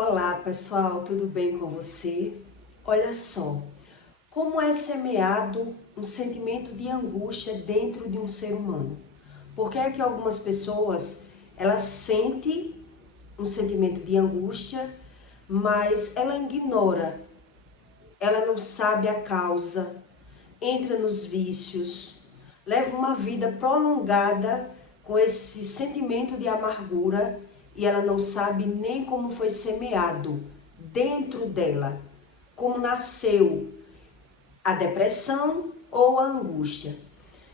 Olá pessoal, tudo bem com você? Olha só, como é semeado um sentimento de angústia dentro de um ser humano? Por que é que algumas pessoas, elas sentem um sentimento de angústia, mas ela ignora, ela não sabe a causa, entra nos vícios, leva uma vida prolongada com esse sentimento de amargura e ela não sabe nem como foi semeado dentro dela, como nasceu a depressão ou a angústia.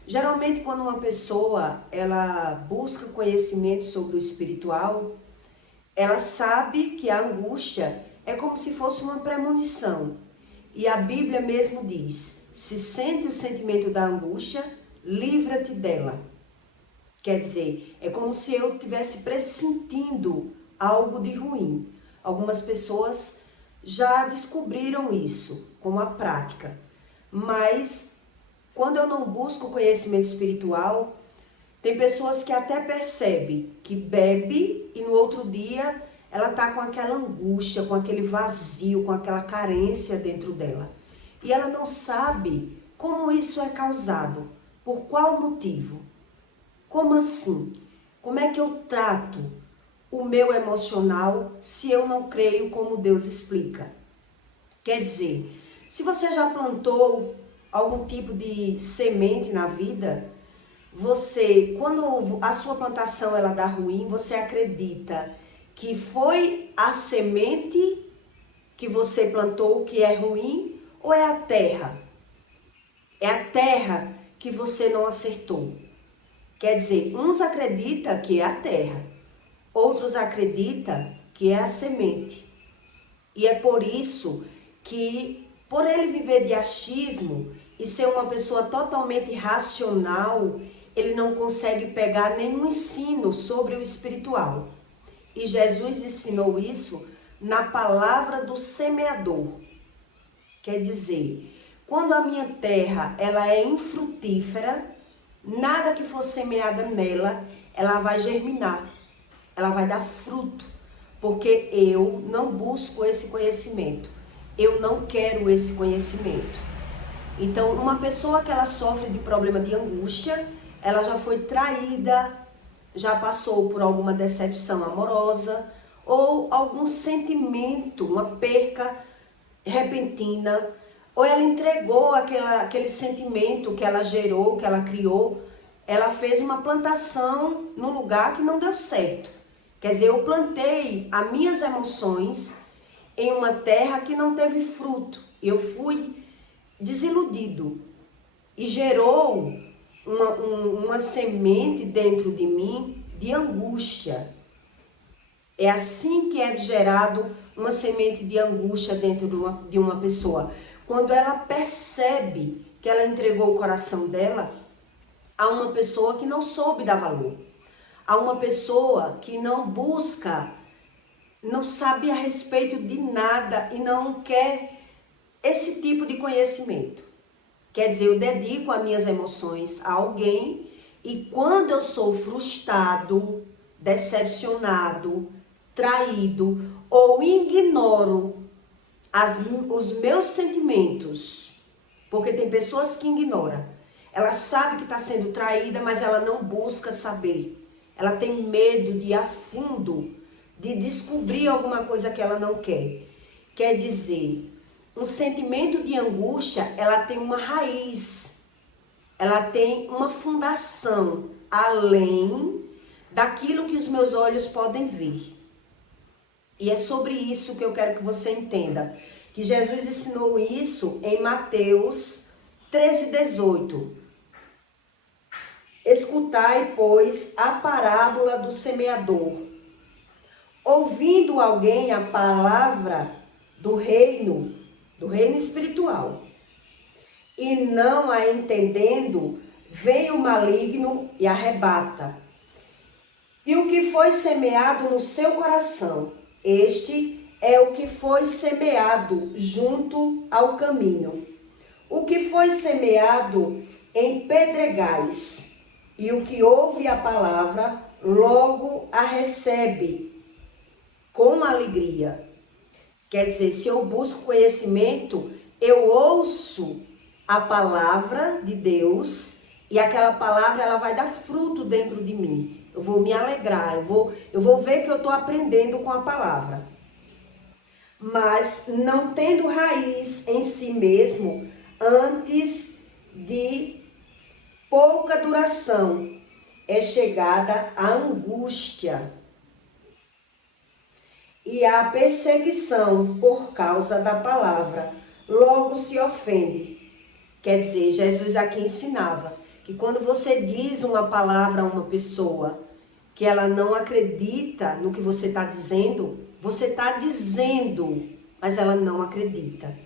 Geralmente quando uma pessoa ela busca conhecimento sobre o espiritual, ela sabe que a angústia é como se fosse uma premonição. E a Bíblia mesmo diz: se sente o sentimento da angústia, livra-te dela. Quer dizer, é como se eu estivesse pressentindo algo de ruim. Algumas pessoas já descobriram isso com a prática. Mas quando eu não busco conhecimento espiritual, tem pessoas que até percebem que bebe e no outro dia ela está com aquela angústia, com aquele vazio, com aquela carência dentro dela. E ela não sabe como isso é causado, por qual motivo. Como assim? Como é que eu trato o meu emocional se eu não creio como Deus explica? Quer dizer, se você já plantou algum tipo de semente na vida, você, quando a sua plantação ela dá ruim, você acredita que foi a semente que você plantou que é ruim ou é a terra? É a terra que você não acertou. Quer dizer, uns acreditam que é a terra, outros acreditam que é a semente. E é por isso que, por ele viver de achismo e ser uma pessoa totalmente racional, ele não consegue pegar nenhum ensino sobre o espiritual. E Jesus ensinou isso na palavra do semeador. Quer dizer, quando a minha terra ela é infrutífera, nada que for semeada nela, ela vai germinar, ela vai dar fruto, porque eu não busco esse conhecimento, eu não quero esse conhecimento. Então, uma pessoa que ela sofre de problema de angústia, ela já foi traída, já passou por alguma decepção amorosa, ou algum sentimento, uma perca repentina, ou ela entregou aquele sentimento que ela gerou, que ela criou, ela fez uma plantação no lugar que não deu certo. Quer dizer, eu plantei as minhas emoções em uma terra que não teve fruto. Eu fui desiludido e gerou uma semente dentro de mim de angústia. É assim que é gerado uma semente de angústia dentro de uma pessoa. Quando ela percebe que ela entregou o coração dela a uma pessoa que não soube dar valor, a uma pessoa que não busca, não sabe a respeito de nada e não quer esse tipo de conhecimento. Quer dizer, eu dedico as minhas emoções a alguém e quando eu sou frustrado, decepcionado, traído ou ignoro os meus sentimentos, porque tem pessoas que ignoram. Ela sabe que está sendo traída, mas ela não busca saber. Ela tem medo de ir a fundo, de descobrir alguma coisa que ela não quer. Quer dizer, um sentimento de angústia, ela tem uma raiz, ela tem uma fundação, além daquilo que os meus olhos podem ver. E é sobre isso que eu quero que você entenda, que Jesus ensinou isso em Mateus 13:18. Escutai, pois, a parábola do semeador. Ouvindo alguém a palavra do reino espiritual, e não a entendendo, vem o maligno e arrebata. E o que foi semeado no seu coração, este é o que foi semeado junto ao caminho. O que foi semeado em pedregais, e o que ouve a palavra, logo a recebe com alegria, Quer dizer, se eu busco conhecimento, eu ouço a palavra de Deus e aquela palavra ela vai dar fruto dentro de mim. Eu vou me alegrar, eu vou ver que eu estou aprendendo com a palavra. Mas não tendo raiz em si mesmo, antes de pouca duração, é chegada a angústia e a perseguição por causa da palavra. Logo se ofende. Quer dizer, Jesus aqui ensinava que quando você diz uma palavra a uma pessoa que ela não acredita no que você está dizendo, você está dizendo, mas ela não acredita.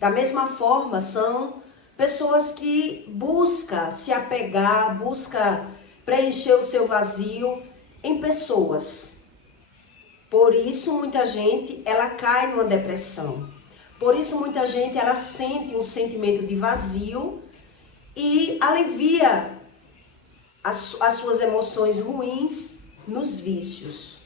Da mesma forma, são pessoas que buscam se apegar, buscam preencher o seu vazio em pessoas. Por isso, muita gente, ela cai numa depressão. Por isso, muita gente, ela sente um sentimento de vazio e alivia as suas emoções ruins nos vícios.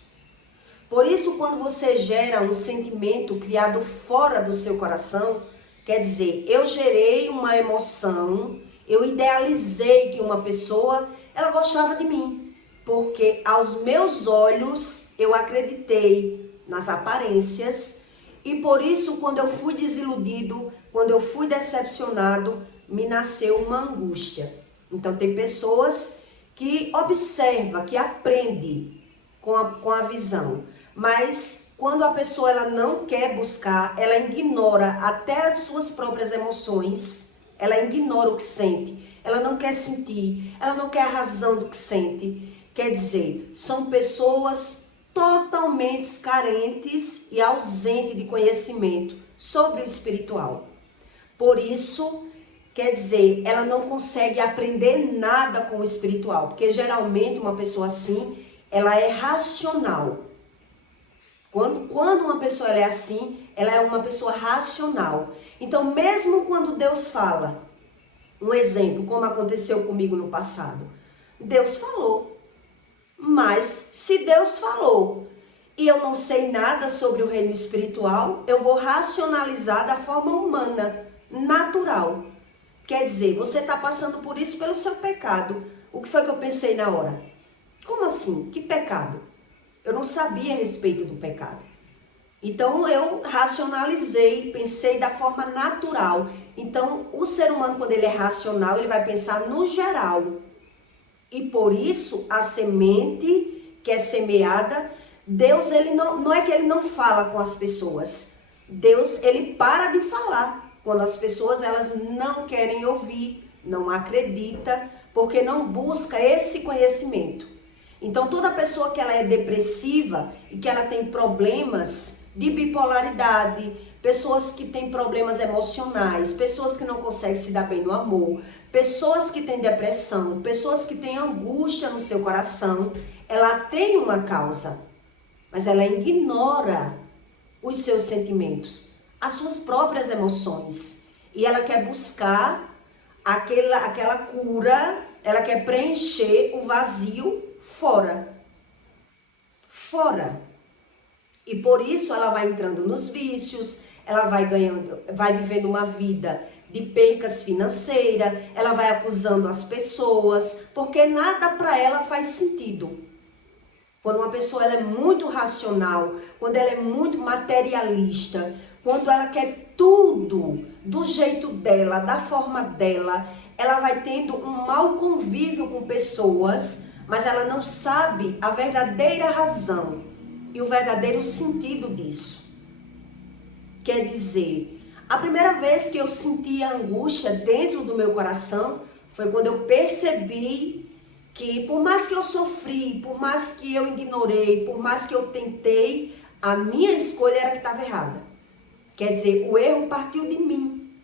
Por isso, quando você gera um sentimento criado fora do seu coração, quer dizer, eu gerei uma emoção, eu idealizei que uma pessoa, ela gostava de mim, porque aos meus olhos eu acreditei nas aparências e por isso quando eu fui desiludido, quando eu fui decepcionado, me nasceu uma angústia. Então tem pessoas que observam, que aprendem com a visão, mas quando a pessoa ela não quer buscar, ela ignora até as suas próprias emoções, ela ignora o que sente, ela não quer sentir, ela não quer a razão do que sente. Quer dizer, são pessoas totalmente carentes e ausentes de conhecimento sobre o espiritual. Por isso, quer dizer, ela não consegue aprender nada com o espiritual, porque geralmente uma pessoa assim, ela é racional. Quando uma pessoa ela é assim, ela é uma pessoa racional. Então, mesmo quando Deus fala, um exemplo, como aconteceu comigo no passado, Deus falou. Mas se Deus falou e eu não sei nada sobre o reino espiritual, eu vou racionalizar da forma humana, natural. Quer dizer, você está passando por isso pelo seu pecado. O que foi que eu pensei na hora? Como assim? Que pecado? Eu não sabia a respeito do pecado. Então eu racionalizei, pensei da forma natural. Então o ser humano, quando ele é racional, ele vai pensar no geral. E por isso a semente que é semeada, Deus ele não é que ele não fala com as pessoas. Deus ele para de falar quando as pessoas elas não querem ouvir, não acredita, porque não busca esse conhecimento. Então toda pessoa que ela é depressiva e que ela tem problemas de bipolaridade, pessoas que têm problemas emocionais, pessoas que não conseguem se dar bem no amor, pessoas que têm depressão, pessoas que têm angústia no seu coração, ela tem uma causa, mas ela ignora os seus sentimentos, as suas próprias emoções. E ela quer buscar aquela cura, ela quer preencher o vazio fora. Fora. E por isso ela vai entrando nos vícios, ela vai vivendo uma vida de percas financeiras, ela vai acusando as pessoas, porque nada para ela faz sentido. Quando uma pessoa ela é muito racional, quando ela é muito materialista, quando ela quer tudo do jeito dela, da forma dela, ela vai tendo um mau convívio com pessoas, mas ela não sabe a verdadeira razão e o verdadeiro sentido disso. Quer dizer, a primeira vez que eu senti a angústia dentro do meu coração foi quando eu percebi que por mais que eu sofri, por mais que eu ignorei, por mais que eu tentei, a minha escolha era que estava errada. Quer dizer, o erro partiu de mim.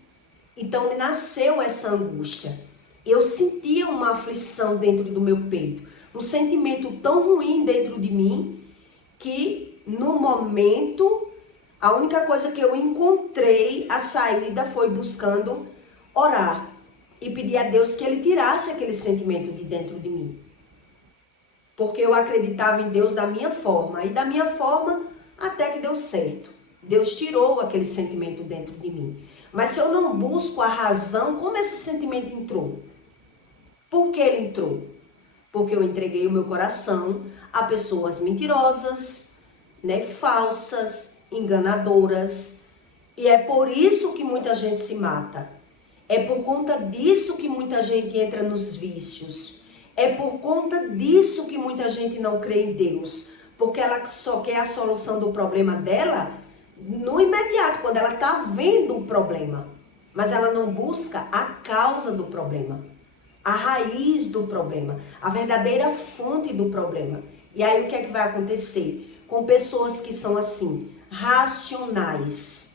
Então me nasceu essa angústia. Eu sentia uma aflição dentro do meu peito, um sentimento tão ruim dentro de mim, que no momento a única coisa que eu encontrei a saída foi buscando orar e pedir a Deus que ele tirasse aquele sentimento de dentro de mim. Porque eu acreditava em Deus da minha forma, e da minha forma até que deu certo. Deus tirou aquele sentimento dentro de mim. Mas se eu não busco a razão, como esse sentimento entrou? Por que ele entrou? Porque eu entreguei o meu coração a pessoas mentirosas, né, falsas, enganadoras. E é por isso que muita gente se mata. É por conta disso que muita gente entra nos vícios. É por conta disso que muita gente não crê em Deus. Porque ela só quer a solução do problema dela no imediato, quando ela está vendo o problema. Mas ela não busca a causa do problema, a raiz do problema, a verdadeira fonte do problema. E aí o que é que vai acontecer? Com pessoas que são assim, racionais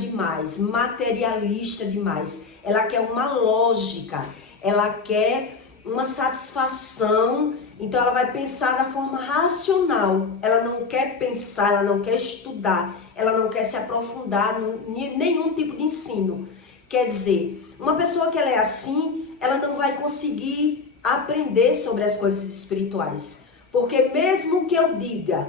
demais, materialista demais. Ela quer uma lógica, ela quer uma satisfação, então ela vai pensar da forma racional. Ela não quer pensar, ela não quer estudar, ela não quer se aprofundar em nenhum tipo de ensino. Quer dizer, uma pessoa que ela é assim, ela não vai conseguir aprender sobre as coisas espirituais. Porque mesmo que eu diga,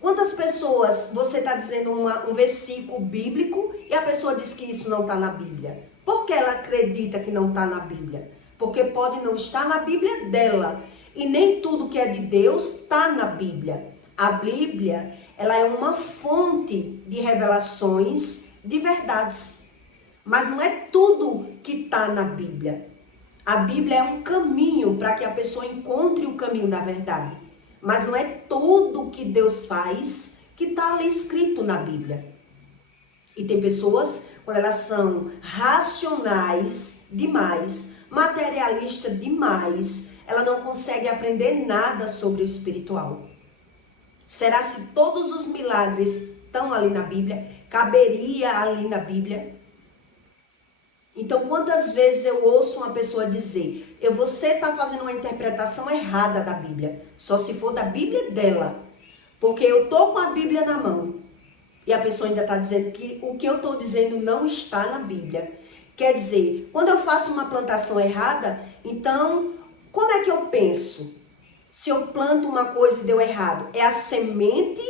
quantas pessoas você está dizendo um versículo bíblico e a pessoa diz que isso não está na Bíblia? Por que ela acredita que não está na Bíblia? Porque pode não estar na Bíblia dela. E nem tudo que é de Deus está na Bíblia. A Bíblia, ela é uma fonte de revelações, de verdades. Mas não é tudo que está na Bíblia. A Bíblia é um caminho para que a pessoa encontre o caminho da verdade. Mas não é tudo que Deus faz que está ali escrito na Bíblia. E tem pessoas, quando elas são racionais demais, materialistas demais, ela não consegue aprender nada sobre o espiritual. Será se todos os milagres estão ali na Bíblia? Caberia ali na Bíblia? Então, quantas vezes eu ouço uma pessoa dizer, você está fazendo uma interpretação errada da Bíblia, só se for da Bíblia dela, porque eu estou com a Bíblia na mão, e a pessoa ainda está dizendo que o que eu estou dizendo não está na Bíblia. Quer dizer, quando eu faço uma plantação errada, então, como é que eu penso? Se eu planto uma coisa e deu errado, é a semente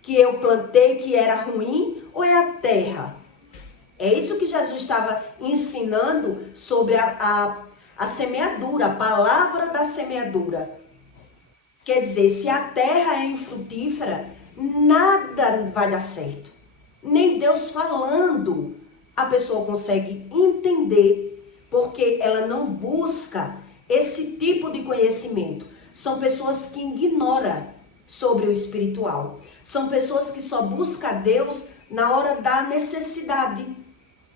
que eu plantei que era ruim ou é a terra? É isso que Jesus estava ensinando sobre a semeadura, a palavra da semeadura. Quer dizer, se a terra é infrutífera, nada vai dar certo. Nem Deus falando, a pessoa consegue entender, porque ela não busca esse tipo de conhecimento. São pessoas que ignoram sobre o espiritual. São pessoas que só buscam Deus na hora da necessidade,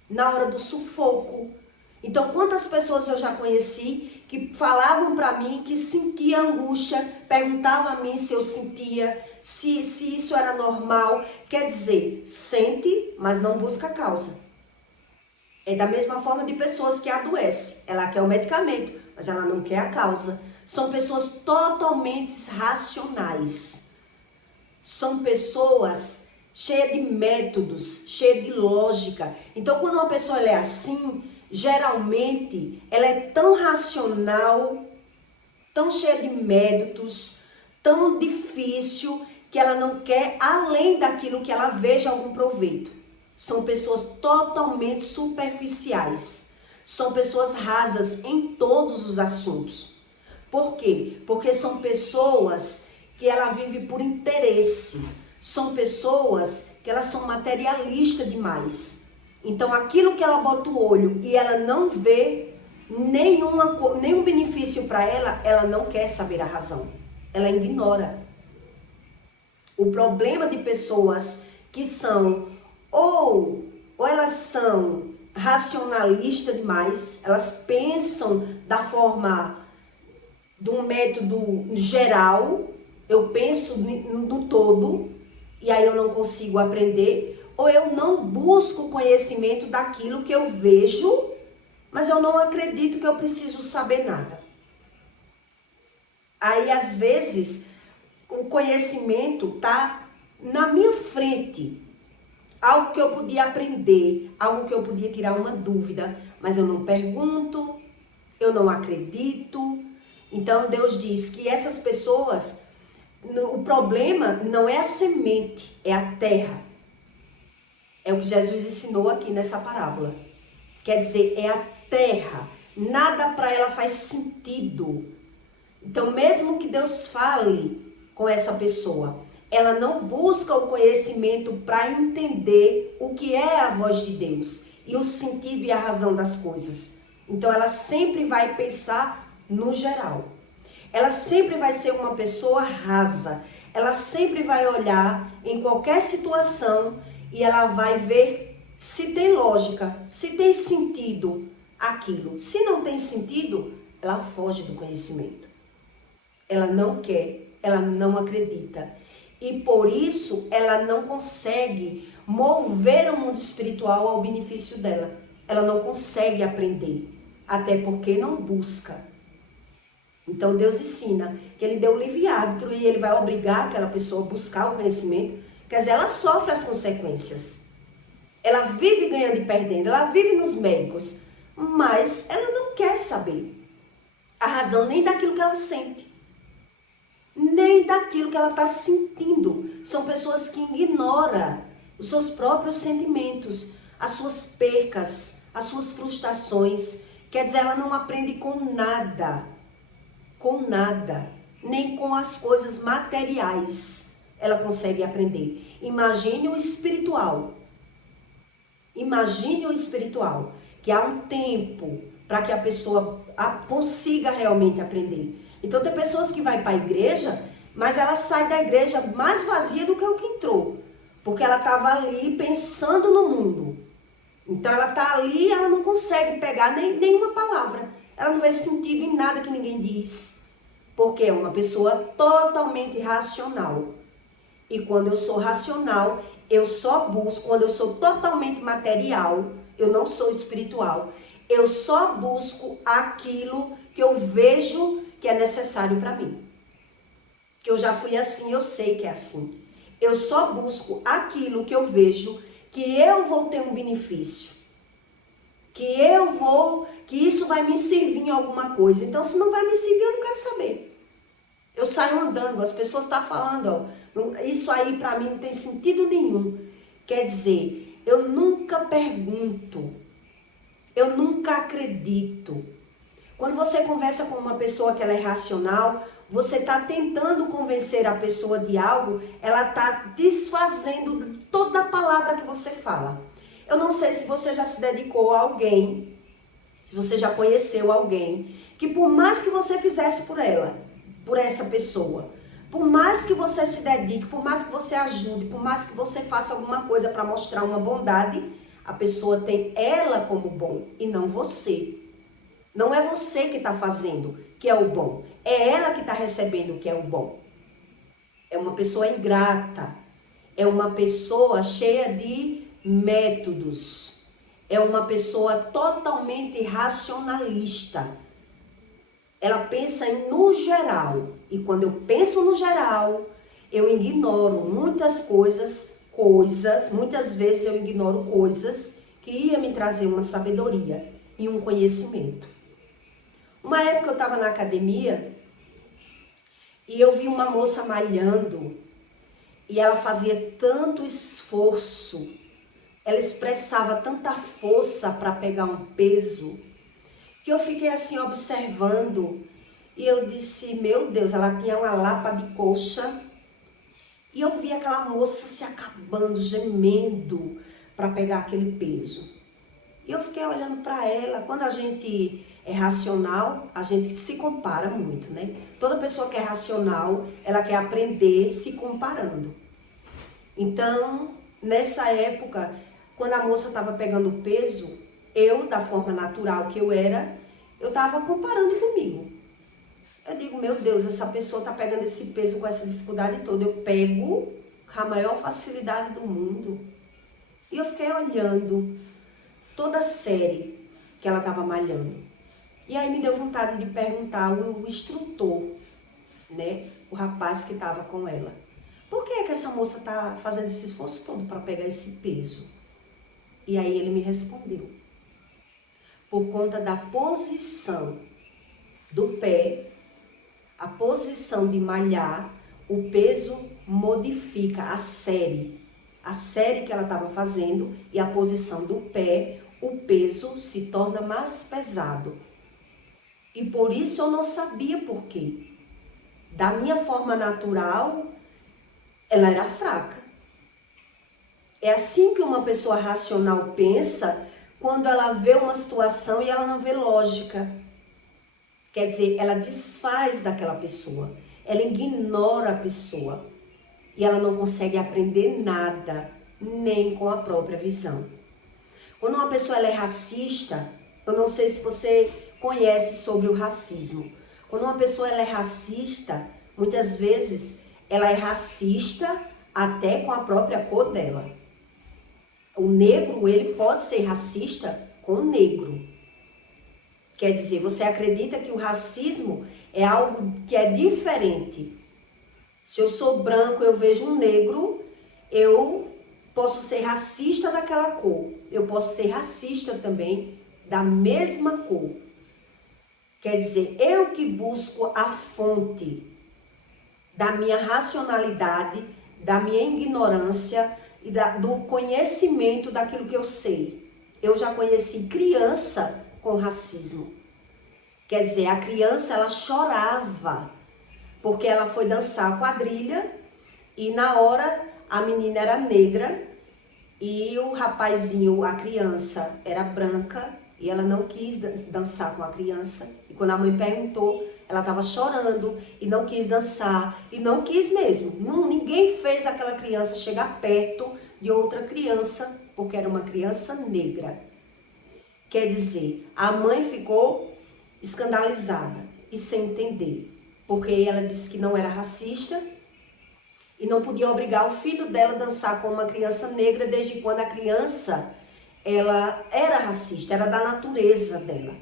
na hora do sufoco. Então, quantas pessoas eu já conheci que falavam para mim que sentia angústia, perguntavam a mim se eu sentia, se isso era normal. Quer dizer, sente, mas não busca a causa. É da mesma forma de pessoas que adoecem. Ela quer o medicamento, mas ela não quer a causa. São pessoas totalmente racionais. São pessoas cheias de métodos, cheias de lógica. Então, quando uma pessoa é assim, geralmente ela é tão racional, tão cheia de métodos, tão difícil, que ela não quer além daquilo que ela veja algum proveito. São pessoas totalmente superficiais. São pessoas rasas em todos os assuntos. Por quê? Porque são pessoas que ela vive por interesse. São pessoas que elas são materialistas demais. Então, aquilo que ela bota o olho e ela não vê nenhum benefício para ela, ela não quer saber a razão. Ela ignora. O problema de pessoas que são ou elas são racionalistas demais, elas pensam da forma de um método geral, eu penso no todo, e aí eu não consigo aprender, ou eu não busco conhecimento daquilo que eu vejo, mas eu não acredito que eu preciso saber nada. Aí, às vezes, o conhecimento está na minha frente, algo que eu podia aprender, algo que eu podia tirar uma dúvida, mas eu não pergunto, eu não acredito. Então, Deus diz que essas pessoas, O problema não é a semente, é a terra. É o que Jesus ensinou aqui nessa parábola. Quer dizer, é a terra. Nada para ela faz sentido. Então, mesmo que Deus fale com essa pessoa, ela não busca o conhecimento para entender o que é a voz de Deus e o sentido e a razão das coisas. Então, ela sempre vai pensar no geral. Ela sempre vai ser uma pessoa rasa. Ela sempre vai olhar em qualquer situação e ela vai ver se tem lógica, se tem sentido aquilo. Se não tem sentido, ela foge do conhecimento. Ela não quer, ela não acredita. E por isso ela não consegue mover o mundo espiritual ao benefício dela. Ela não consegue aprender, até porque não busca. Então Deus ensina que Ele deu livre-arbítrio e Ele vai obrigar aquela pessoa a buscar o conhecimento. Quer dizer, ela sofre as consequências. Ela vive ganhando e perdendo, ela vive nos médicos, mas ela não quer saber a razão nem daquilo que ela sente, nem daquilo que ela está sentindo. São pessoas que ignoram os seus próprios sentimentos, as suas percas, as suas frustrações. Quer dizer, ela não aprende com nada, nem com as coisas materiais ela consegue aprender. Imagine o espiritual. Imagine o espiritual, que há um tempo para que a pessoa consiga realmente aprender. Então tem pessoas que vão para a igreja, mas ela sai da igreja mais vazia do que o que entrou. Porque ela estava ali pensando no mundo. Então ela está ali e ela não consegue pegar nenhuma palavra. Ela não vê sentido em nada que ninguém diz. Porque é uma pessoa totalmente racional. E quando eu sou racional, eu só busco, quando eu sou totalmente material, eu não sou espiritual, eu só busco aquilo que eu vejo que é necessário para mim. Que eu já fui assim, eu sei que é assim. Eu só busco aquilo que eu vejo que eu vou ter um benefício. Que isso vai me servir em alguma coisa. Então, se não vai me servir, eu não quero saber. Eu saio andando, as pessoas estão falando, ó, isso aí para mim não tem sentido nenhum. Quer dizer, eu nunca pergunto, eu nunca acredito. Quando você conversa com uma pessoa que ela é racional, você está tentando convencer a pessoa de algo, ela está desfazendo toda a palavra que você fala. Eu não sei se você já se dedicou a alguém, se você já conheceu alguém, que por mais que você fizesse por ela, por essa pessoa, por mais que você se dedique, por mais que você ajude, por mais que você faça alguma coisa para mostrar uma bondade, a pessoa tem ela como bom e não você. Não é você que está fazendo que é o bom, é ela que está recebendo que é o bom. É uma pessoa ingrata, é uma pessoa cheia de métodos, é uma pessoa totalmente racionalista. Ela pensa no geral, e quando eu penso no geral, eu ignoro muitas muitas vezes eu ignoro coisas que iam me trazer uma sabedoria e um conhecimento. Uma época eu estava na academia e eu vi uma moça malhando e ela fazia tanto esforço, ela expressava tanta força para pegar um peso, que eu fiquei assim observando e eu disse, meu Deus, ela tinha uma lapa de coxa e eu vi aquela moça se acabando, gemendo para pegar aquele peso. E eu fiquei olhando para ela. Quando a gente é racional, a gente se compara muito, né? Toda pessoa que é racional, ela quer aprender se comparando. Então, nessa época, quando a moça estava pegando o peso, eu, da forma natural que eu estava comparando comigo. Eu digo, meu Deus, essa pessoa está pegando esse peso com essa dificuldade toda. Eu pego com a maior facilidade do mundo. E eu fiquei olhando toda a série que ela estava malhando. E aí me deu vontade de perguntar o instrutor, né? O rapaz que estava com ela. Por que é que essa moça está fazendo esse esforço todo para pegar esse peso? E aí ele me respondeu. Por conta da posição do pé, a posição de malhar, o peso modifica a série que ela estava fazendo e a posição do pé, o peso se torna mais pesado. E por isso eu não sabia por quê. Da minha forma natural, ela era fraca. É assim que uma pessoa racional pensa quando ela vê uma situação e ela não vê lógica. Quer dizer, ela desfaz daquela pessoa, ela ignora a pessoa e ela não consegue aprender nada, nem com a própria visão. Quando uma pessoa ela é racista, eu não sei se você conhece sobre o racismo. Quando uma pessoa ela é racista, muitas vezes ela é racista até com a própria cor dela. O negro, ele pode ser racista com o negro. Quer dizer, você acredita que o racismo é algo que é diferente. Se eu sou branco, eu vejo um negro, eu posso ser racista daquela cor. Eu posso ser racista também da mesma cor. Quer dizer, eu que busco a fonte da minha racionalidade, da minha ignorância e do conhecimento daquilo que eu sei. Eu já conheci criança com racismo. Quer dizer, a criança ela chorava porque ela foi dançar quadrilha e na hora a menina era negra e o rapazinho, a criança, era branca e ela não quis dançar com a criança. E quando a mãe perguntou, ela estava chorando e não quis dançar e não quis mesmo. Ninguém fez aquela criança chegar perto de outra criança porque era uma criança negra. Quer dizer, a mãe ficou escandalizada e sem entender. Porque ela disse que não era racista e não podia obrigar o filho dela a dançar com uma criança negra desde quando a criança ela era racista, era da natureza dela.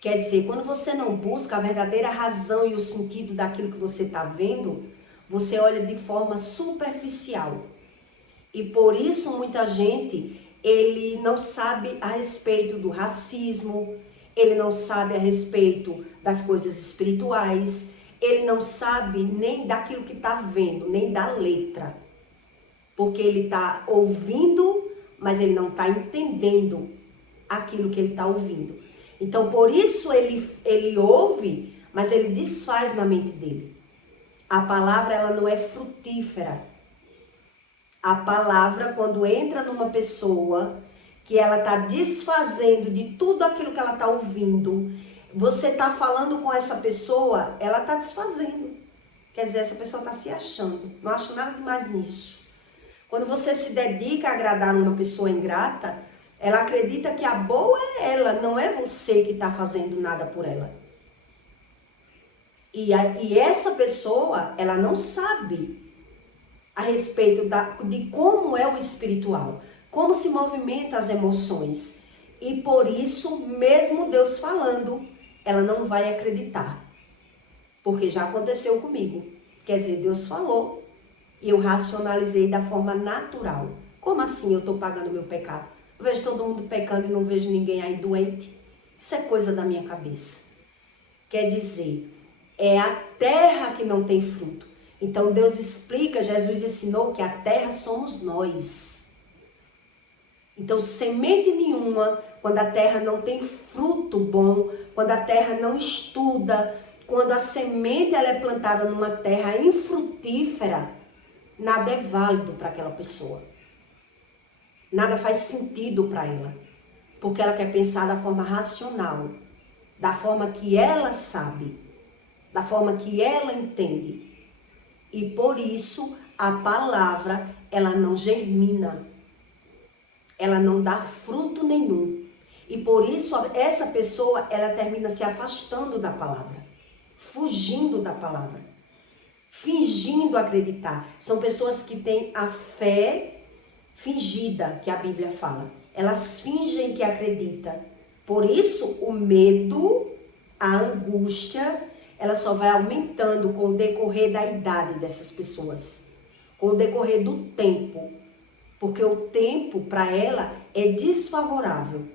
Quer dizer, quando você não busca a verdadeira razão e o sentido daquilo que você está vendo, você olha de forma superficial. E por isso muita gente, ele não sabe a respeito do racismo, ele não sabe a respeito das coisas espirituais, ele não sabe nem daquilo que está vendo, nem da letra. Porque ele está ouvindo, mas ele não está entendendo aquilo que ele está ouvindo. Então, por isso ele ouve, mas ele desfaz na mente dele. A palavra, ela não é frutífera. A palavra, quando entra numa pessoa que ela está desfazendo de tudo aquilo que ela está ouvindo, você está falando com essa pessoa, ela está desfazendo. Quer dizer, essa pessoa está se achando. Não acho nada demais nisso. Quando você se dedica a agradar uma pessoa ingrata, ela acredita que a boa é ela, não é você que está fazendo nada por ela. E essa pessoa, ela não sabe a respeito de como é o espiritual, como se movimenta as emoções. E por isso, mesmo Deus falando, ela não vai acreditar. Porque já aconteceu comigo. Quer dizer, Deus falou e eu racionalizei da forma natural. Como assim eu estou pagando meu pecado? Eu vejo todo mundo pecando e não vejo ninguém aí doente. Isso é coisa da minha cabeça. Quer dizer, é a terra que não tem fruto. Então Deus explica, Jesus ensinou que a terra somos nós. Então semente nenhuma, quando a terra não tem fruto bom, quando a terra não estuda, quando a semente ela é plantada numa terra infrutífera, nada é válido para aquela pessoa. Nada faz sentido para ela, porque ela quer pensar da forma racional, da forma que ela sabe, da forma que ela entende. E por isso a palavra, ela não germina, ela não dá fruto nenhum. E por isso essa pessoa, ela termina se afastando da palavra, fugindo da palavra, fingindo acreditar. São pessoas que têm a fé fingida, que a Bíblia fala. Elas fingem que acreditam. Por isso o medo, a angústia, ela só vai aumentando com o decorrer da idade dessas pessoas, com o decorrer do tempo, porque o tempo para ela é desfavorável.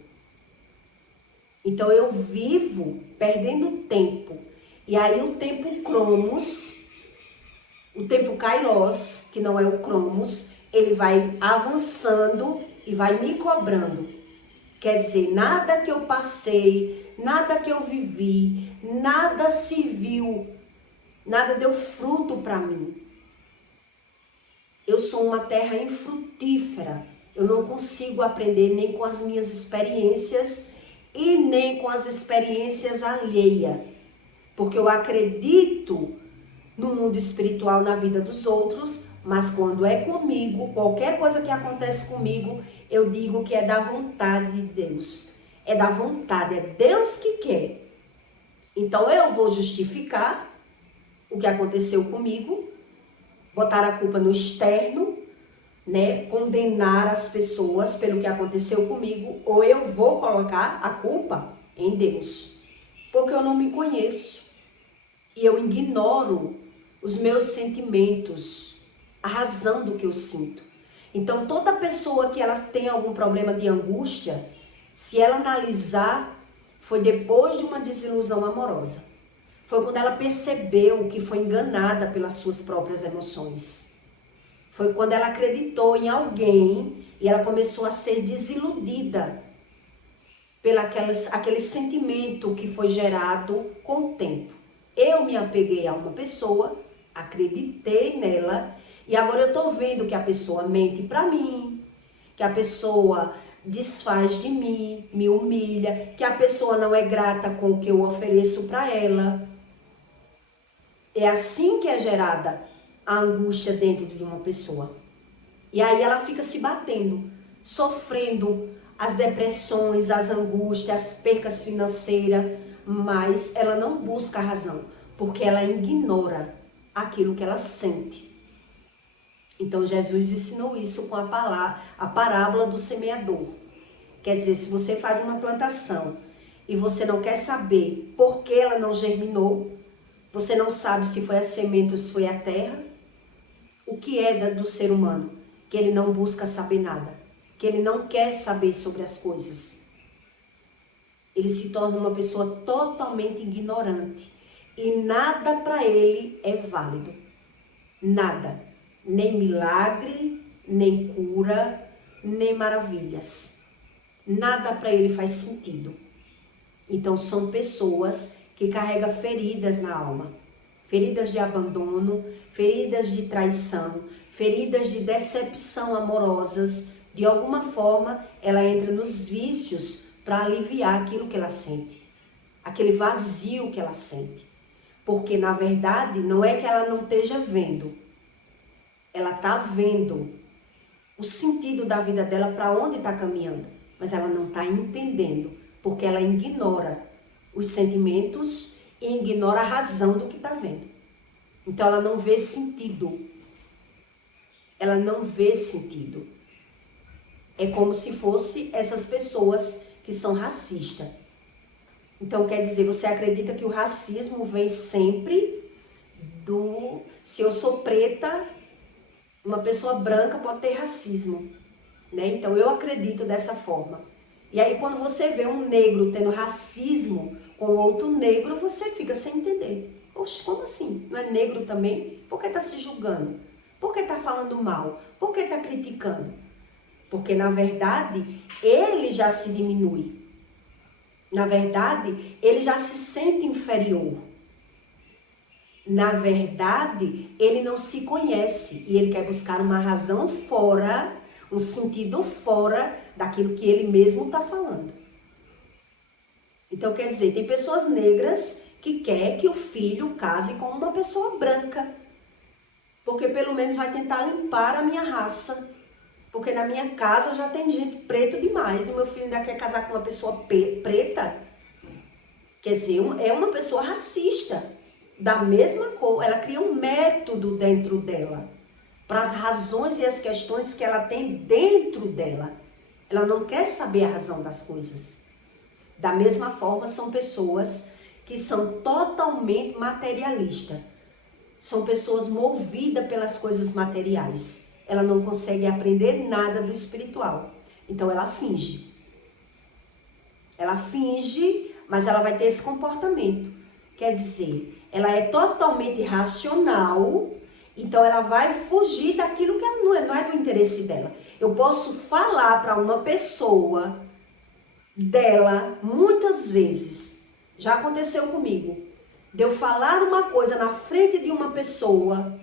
Então eu vivo perdendo tempo, e aí o tempo cromos, o tempo Kairos, que não é o Cromos, ele vai avançando e vai me cobrando. Quer dizer, nada que eu passei, nada que eu vivi, nada se viu, nada deu fruto para mim. Eu sou uma terra infrutífera. Eu não consigo aprender nem com as minhas experiências e nem com as experiências alheias. Porque eu acredito no mundo espiritual, na vida dos outros, mas quando é comigo, qualquer coisa que acontece comigo, eu digo que é da vontade de Deus. É da vontade, é Deus que quer. Então eu vou justificar o que aconteceu comigo, botar a culpa no externo, né? Condenar as pessoas pelo que aconteceu comigo, ou eu vou colocar a culpa em Deus. Porque eu não me conheço. E eu ignoro os meus sentimentos, a razão do que eu sinto. Então, toda pessoa que ela tem algum problema de angústia, se ela analisar, foi depois de uma desilusão amorosa. Foi quando ela percebeu que foi enganada pelas suas próprias emoções. Foi quando ela acreditou em alguém e ela começou a ser desiludida pelo aquele sentimento que foi gerado com o tempo. Eu me apeguei a uma pessoa, acreditei nela e agora eu estou vendo que a pessoa mente para mim, que a pessoa desfaz de mim, me humilha, que a pessoa não é grata com o que eu ofereço para ela. É assim que é gerada a angústia dentro de uma pessoa. E aí ela fica se batendo, sofrendo as depressões, as angústias, as percas financeiras, mas ela não busca a razão, porque ela ignora aquilo que ela sente. Então Jesus ensinou isso com a parábola do semeador. Quer dizer, se você faz uma plantação e você não quer saber por que ela não germinou, você não sabe se foi a semente ou se foi a terra, o que é do ser humano? Que ele não busca saber nada, que ele não quer saber sobre as coisas. Ele se torna uma pessoa totalmente ignorante e nada para ele é válido. Nada. Nem milagre, nem cura, nem maravilhas. Nada para ele faz sentido. Então são pessoas que carregam feridas na alma. Feridas de abandono, feridas de traição, feridas de decepção amorosas. De alguma forma, ela entra nos vícios para aliviar aquilo que ela sente. Aquele vazio que ela sente. Porque, na verdade, não é que ela não esteja vendo. Ela está vendo o sentido da vida dela, para onde está caminhando. Mas ela não está entendendo, porque ela ignora os sentimentos e ignora a razão do que está vendo. Então ela não vê sentido. Ela não vê sentido. É como se fosse essas pessoas que são racistas. Então quer dizer, você acredita que o racismo vem sempre do... Se eu sou preta, uma pessoa branca pode ter racismo, né? Então eu acredito dessa forma. E aí quando você vê um negro tendo racismo com outro negro, você fica sem entender. Oxe, como assim? Não é negro também? Por que está se julgando? Por que está falando mal? Por que está criticando? Porque na verdade ele já se diminui. Na verdade ele já se sente inferior. Na verdade, ele não se conhece e ele quer buscar uma razão fora, um sentido fora daquilo que ele mesmo está falando. Então, quer dizer, tem pessoas negras que querem que o filho case com uma pessoa branca, porque pelo menos vai tentar limpar a minha raça, porque na minha casa já tem gente preta demais e o meu filho ainda quer casar com uma pessoa preta. Quer dizer, é uma pessoa racista. Da mesma cor, ela cria um método dentro dela, para as razões e as questões que ela tem dentro dela. Ela não quer saber a razão das coisas. Da mesma forma, são pessoas que são totalmente materialistas. São pessoas movidas pelas coisas materiais. Ela não consegue aprender nada do espiritual. Então, ela finge. Ela finge, mas ela vai ter esse comportamento. Quer dizer, ela é totalmente racional Então ela vai fugir daquilo que ela não é do interesse dela. Eu posso falar para uma pessoa dela muitas vezes. Já aconteceu comigo. De eu falar uma coisa na frente de uma pessoa,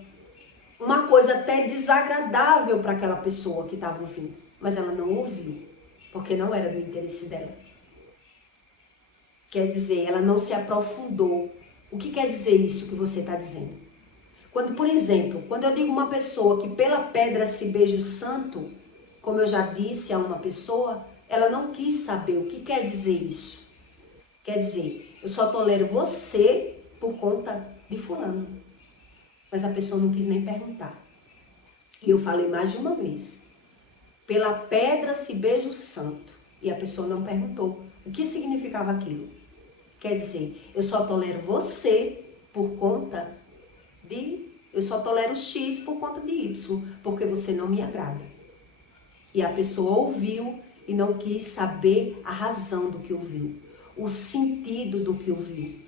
uma coisa até desagradável para aquela pessoa que estava ouvindo, mas ela não ouviu, porque não era do interesse dela. Quer dizer, ela não se aprofundou. O que quer dizer isso que você está dizendo? Quando, por exemplo, quando eu digo uma pessoa que pela pedra se beija o santo, como eu já disse a uma pessoa, ela não quis saber o que quer dizer isso. Quer dizer, eu só tolero você por conta de fulano. Mas a pessoa não quis nem perguntar. E eu falei mais de uma vez. Pela pedra se beija o santo. E a pessoa não perguntou o que significava aquilo. Quer dizer, eu só tolero você por conta de... Eu só tolero X por conta de Y, porque você não me agrada. E a pessoa ouviu e não quis saber a razão do que ouviu, o sentido do que ouviu.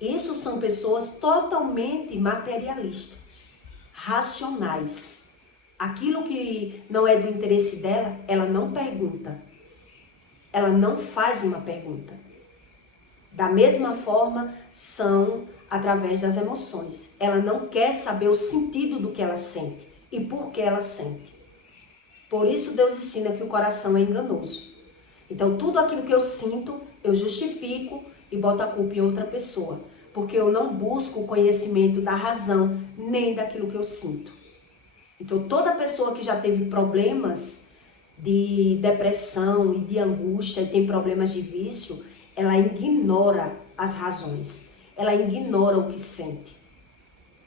Isso são pessoas totalmente materialistas, racionais. Aquilo que não é do interesse dela, ela não pergunta. Ela não faz uma pergunta. Da mesma forma, são através das emoções. Ela não quer saber o sentido do que ela sente e por que ela sente. Por isso Deus ensina que o coração é enganoso. Então, tudo aquilo que eu sinto, eu justifico e boto a culpa em outra pessoa. Porque eu não busco o conhecimento da razão, nem daquilo que eu sinto. Então, toda pessoa que já teve problemas de depressão e de angústia e tem problemas de vício, ela ignora as razões. Ela ignora o que sente.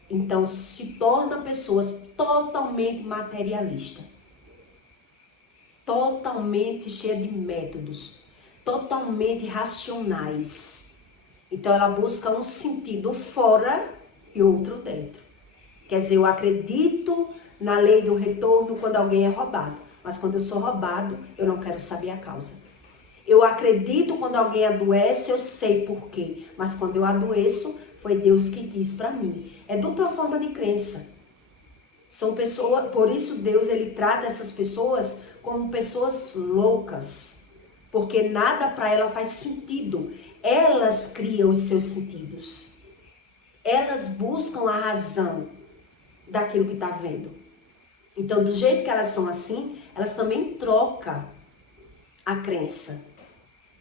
Então, se torna pessoas totalmente materialistas. Totalmente cheia de métodos. Totalmente racionais. Então, ela busca um sentido fora e outro dentro. Quer dizer, eu acredito na lei do retorno quando alguém é roubado. Mas quando eu sou roubado, eu não quero saber a causa. Eu acredito quando alguém adoece, eu sei por quê. Mas quando eu adoeço, foi Deus que quis para mim. É dupla forma de crença. São pessoas, por isso Deus ele trata essas pessoas como pessoas loucas. Porque nada para ela faz sentido. Elas criam os seus sentidos. Elas buscam a razão daquilo que está vendo. Então, do jeito que elas são assim, elas também trocam a crença.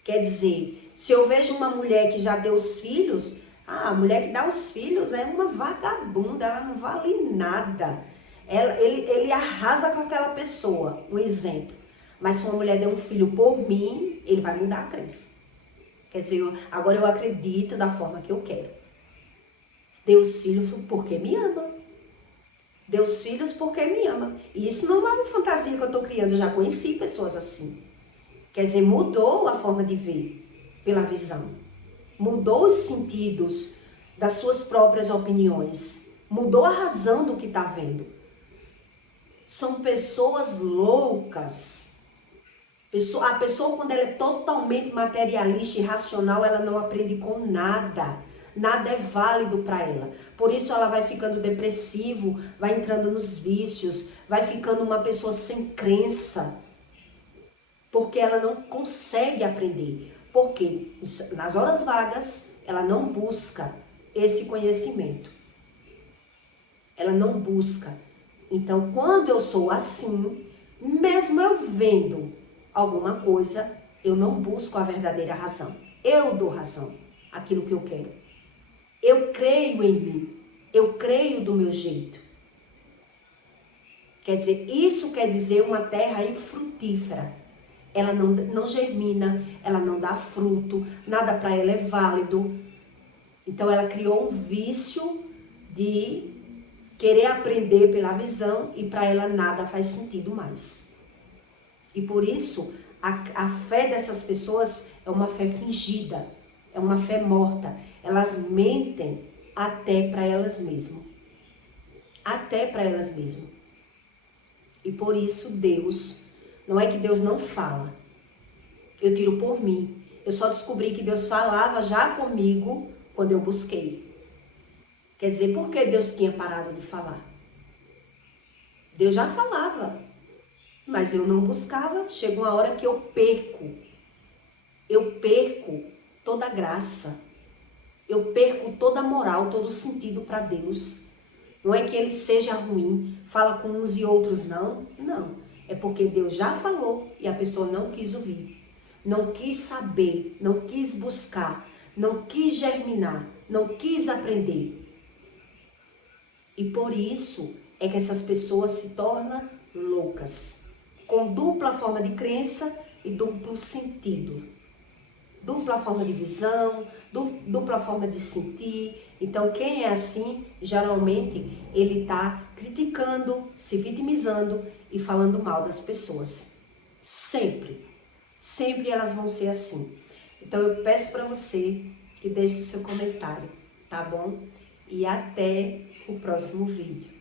Quer dizer, se eu vejo uma mulher que já deu os filhos, a mulher que dá os filhos é uma vagabunda, ela não vale nada. Ele arrasa com aquela pessoa, um exemplo. Mas se uma mulher der um filho por mim, ele vai mudar a crença. Quer dizer, agora eu acredito da forma que eu quero. Deu os filhos porque me ama. Deu os filhos porque me ama. E isso não é uma fantasia que eu estou criando, eu já conheci pessoas assim. Quer dizer, mudou a forma de ver pela visão. Mudou os sentidos das suas próprias opiniões. Mudou a razão do que está vendo. São pessoas loucas. A pessoa, quando ela é totalmente materialista e racional, ela não aprende com nada. Nada é válido para ela. Por isso ela vai ficando depressivo, vai entrando nos vícios, vai ficando uma pessoa sem crença. Porque ela não consegue aprender. Porque nas horas vagas, ela não busca esse conhecimento. Ela não busca. Então, quando eu sou assim, mesmo eu vendo alguma coisa, eu não busco a verdadeira razão. Eu dou razão àquilo que eu quero. Eu creio em mim. Eu creio do meu jeito. Quer dizer, isso quer dizer uma terra infrutífera. Ela não germina, ela não dá fruto, nada para ela é válido. Então ela criou um vício de querer aprender pela visão e para ela nada faz sentido mais. E por isso a fé dessas pessoas é uma fé fingida, é uma fé morta. Elas mentem até para elas mesmas. Até para elas mesmas. E por isso Deus, não é que Deus não fala. Eu tiro por mim. Eu só descobri que Deus falava já comigo quando eu busquei. Quer dizer, por que Deus tinha parado de falar? Deus já falava, mas eu não buscava. Chega uma hora que eu perco toda a graça, eu perco toda a moral, todo o sentido para Deus. Não é que ele seja ruim, fala com uns e outros não, não. É porque Deus já falou e a pessoa não quis ouvir, não quis saber, não quis buscar, não quis germinar, não quis aprender. E por isso é que essas pessoas se tornam loucas, com dupla forma de crença e duplo sentido. Dupla forma de visão, dupla forma de sentir. Então, quem é assim, geralmente, ele está criticando, se vitimizando e falando mal das pessoas. Sempre. Sempre elas vão ser assim. Então, eu peço para você que deixe o seu comentário, tá bom? E até o próximo vídeo.